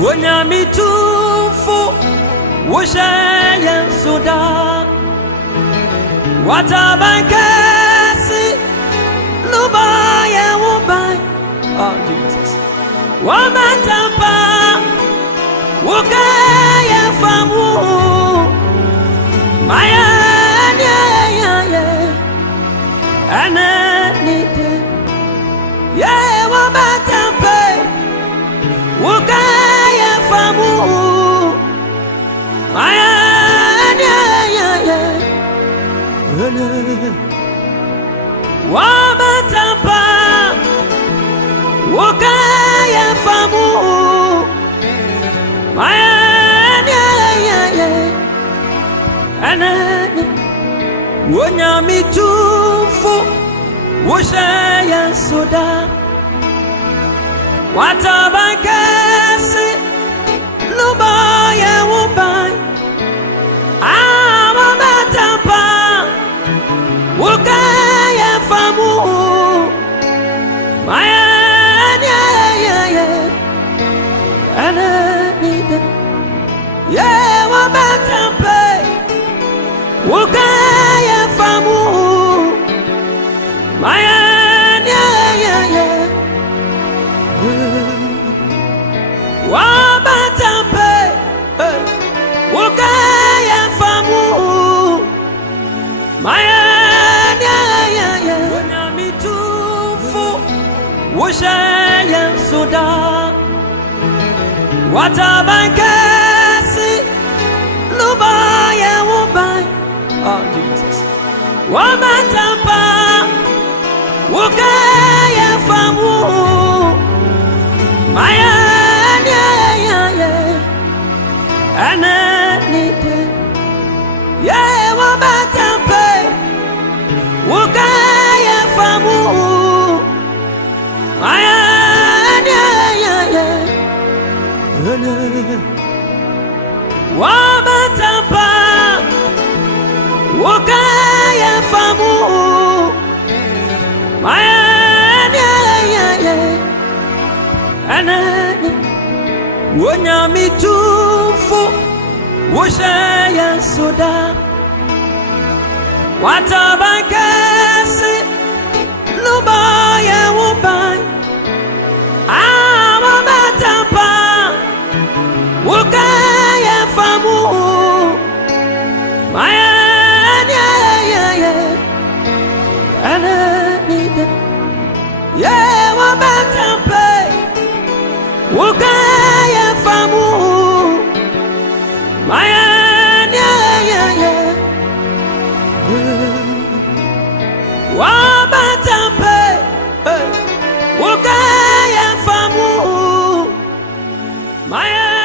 Wonyamitufu Wushayan Suda Watabankasi Lubaya Wubai. Oh Jesus. Wamatapa Wukaya Famu Maya Ananite Yeah Wamatapa Wukaya Famu Maya Wamatapa Wukaya Famu Maya Anani Wonyamitufu Wushayan Suda Watabankasi Lubaya Wubai. Wamatapa Wukaya Famu Maya Ananida Yeah Wamatapa Wukaya Famu Maya Wamatapa Wukaya Famu Maya Wonyamitufu Wushayan Suda Watabankasi Lubaya Wubai. Oh Jesus. Wamatapa Wukaya Famu Maya Ananite Yeah Wamatapa Wukaya Famu Maya Wamatapa Wukaya Famu Maya Anani Wonyamitufu Wushayan Suda Watabankasi Lubaya Wubai. Wamatapa Wukaya Famu Maya Ananida Yeah Wamatapa Wukaya Famu Maya Wamatapa Wukaya Famu Maya